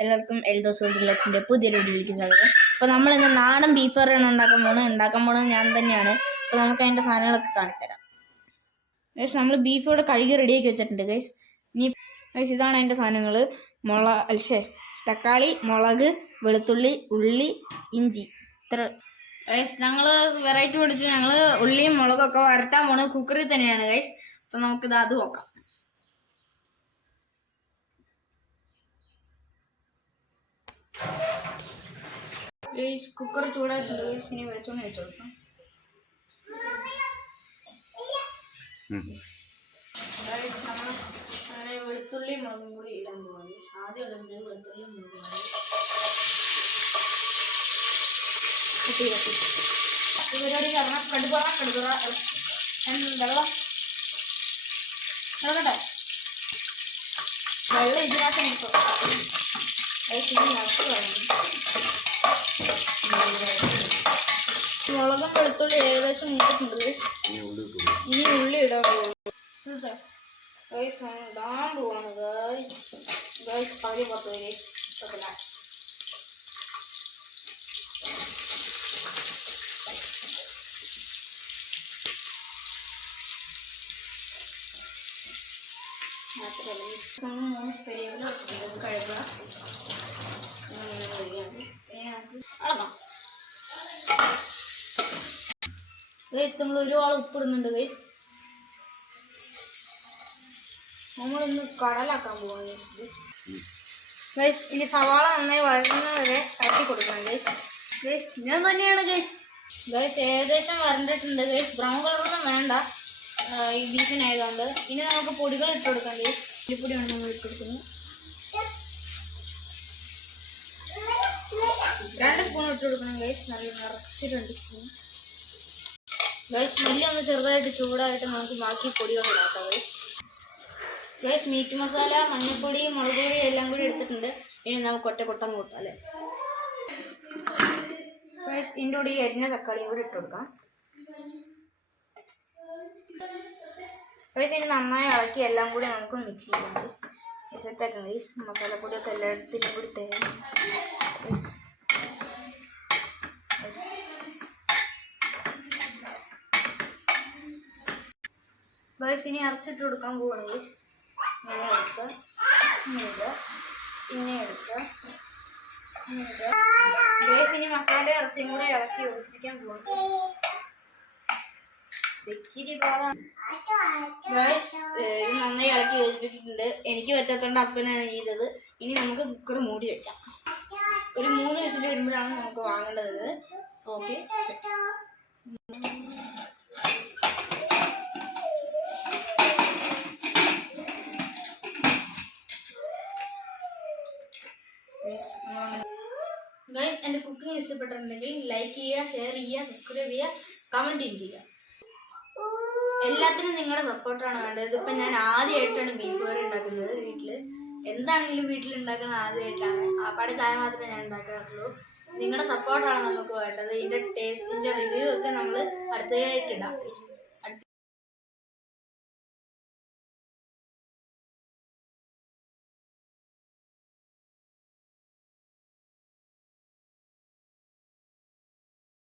എല്ലാവർക്കും എൽദോസ് റിലേഷൻ്റെ പുതിയൊരു വീഡിയോയിലേക്ക് സ്വാഗതം. അപ്പോൾ നമ്മളിന്ന് നാടൻ ബീഫ് കറിയാണ് ഉണ്ടാക്കാൻ പോകുന്നത് ഞാൻ തന്നെയാണ്. അപ്പോൾ നമുക്ക് അതിൻ്റെ സാധനങ്ങളൊക്കെ കാണിച്ചു തരാം. ഗൈസ്, നമ്മൾ ബീഫ് ഇവിടെ കഴുകി റെഡിയാക്കി വെച്ചിട്ടുണ്ട് ഗൈസ്. ഇനി ഗൈസ് ഇതാണ് അതിൻ്റെ സാധനങ്ങൾ: തക്കാളി, മുളക്, വെളുത്തുള്ളി, ഉള്ളി, ഇഞ്ചി. ഇത്ര ഗൈസ്. ഞങ്ങൾ വെറൈറ്റി പിടിച്ച് ഞങ്ങൾ ഉള്ളിയും മുളകൊക്കെ വരട്ടാൻ പോകുന്നത് കുക്കറിൽ തന്നെയാണ് ഗൈസ്. അപ്പോൾ നമുക്കിത് അത് നോക്കാം. കുക്കർ ചൂടായിട്ടുണ്ട്. ഇനി വെളിച്ചെണ്ണ വെച്ച് കൊടുക്കാം. നമ്മൾ വെളുത്തുള്ളി മുളകും കൂടി ഇടാൻ പോകുന്നത്. ആദ്യം ഇടുന്നത് വെളുത്തുള്ളി മുളകും പരിപാടി കാരണം കടുകറ വെള്ളം ഇറങ്ങട്ടെ. വെള്ളം ഇതിനകത്ത് നിൽക്കും. മുളകും വെളുത്തുള്ളി ഏകദേശം മൂത്തിട്ടുണ്ട്. ഇനി ഉള്ളി ഇടാൻ പോകുന്നു. ഇടാൻ പോവാണ് കാര്യം 10 മിനിറ്റ്. മൂന്ന് പെരിയവില കഴുകുക. ഗൈസ്, നമ്മൾ ഒരുപാട് ഉപ്പിടുന്നുണ്ട് ഗൈസ്. നമ്മളിന്ന് കടലാക്കാൻ പോവാണ് ഗൈസ്. ഇനി സവാള നന്നായി വഴങ്ങുന്നവരെ അരട്ടി കൊടുക്കണം ഗൈസ്. ഞാൻ തന്നെയാണ് ഗൈസ്. ഏകദേശം വരണ്ടിട്ടുണ്ട് ഗൈസ്. ബ്രൗൺ കളറൊന്നും വേണ്ട ഈ ബീഫിനായതുകൊണ്ട്. ഇനി നമുക്ക് പൊടികൾ ഇട്ട് കൊടുക്കാം ഗൈസ്. പൊടിയാണ് നമ്മൾ ഇട്ട് കൊടുക്കുന്നത്. 2 സ്പൂൺ ഇട്ട് കൊടുക്കണം ഗൈസ്. നല്ല നിറച്ച് 2 സ്പൂൺ ഗൈസ്. നെല്ലി ഒന്ന് ചെറുതായിട്ട് ചൂടായിട്ട് നമുക്ക് ബാക്കി പൊടികൾ ഇടാം ഗൈസ്. മീറ്റ് മസാല, മഞ്ഞൾപ്പൊടി, മുളക് പൊടി എല്ലാം കൂടി എടുത്തിട്ടുണ്ട്. ഇനി നമുക്ക് ഒറ്റക്കൊട്ടം കൂട്ടാം അല്ലേ ഗൈസ്. ഇതിൻ്റെ കൂടി അരിഞ്ഞ തക്കാളിയും കൂടി ഇട്ട് കൊടുക്കാം ഗൈസ്. ഇനി നന്നായി ഇളക്കി എല്ലാം കൂടി നമുക്ക് മിക്സ് ചെയ്യാം. സെറ്റാക്കാം ഗൈസ്. മസാലപ്പൊടിയൊക്കെ എല്ലായിടത്തിനും കൂടി തേങ്ങ ഗൈസ്. ഇനി അരച്ചിട്ട് കൊടുക്കാൻ പോവാണ് ഗൈസ്. ഇങ്ങനെ എടുക്കുക, ഇങ്ങനെ എടുക്കുക ഗൈസ്. ഇനി മസാല ഇറച്ചിയും കൂടെ ഇളക്കി യോജിപ്പിക്കാൻ പോവാണ്. ഇച്ചിരി പാടാണ് ഗൈസ്. ഇത് നന്നായി ഇളക്കി യോജിപ്പിച്ചിട്ടുണ്ട്. എനിക്ക് പറ്റാത്തതുകൊണ്ട് അപ്പനാണ് ചെയ്തത്. ഇനി നമുക്ക് കുക്കർ മൂടി വയ്ക്കാം. ഒരു 3 വിസിൽ വരുമ്പോഴാണ് നമുക്ക് വാങ്ങേണ്ടത്. ഓക്കെ. ഗൈസ്, എൻ്റെ കുക്കിംഗ് ഇഷ്ടപ്പെട്ടിട്ടുണ്ടെങ്കിൽ ലൈക്ക് ചെയ്യുക, ഷെയർ ചെയ്യുക, സബ്സ്ക്രൈബ് ചെയ്യുക, കമൻറ്റ് ചെയ്യുക. എല്ലാത്തിനും നിങ്ങളുടെ സപ്പോർട്ടാണ് വേണ്ടത്. ഇതിപ്പോൾ ഞാൻ ആദ്യമായിട്ടാണ് ബീഫ് കറി ഉണ്ടാക്കുന്നത് വീട്ടിൽ. എന്താണെങ്കിലും വീട്ടിൽ ഉണ്ടാക്കുന്നത് ആദ്യമായിട്ടാണ്. ആപ്പാടെ ചായ മാത്രമേ ഞാൻ ഉണ്ടാക്കാറുള്ളൂ. നിങ്ങളുടെ സപ്പോർട്ടാണ് നമുക്ക് വേണ്ടത്. ഇതിൻ്റെ ടേസ്റ്റിൻ്റെ റിവ്യൂ ഒക്കെ നമ്മൾ അടുത്തതായിട്ട് ഇടാം.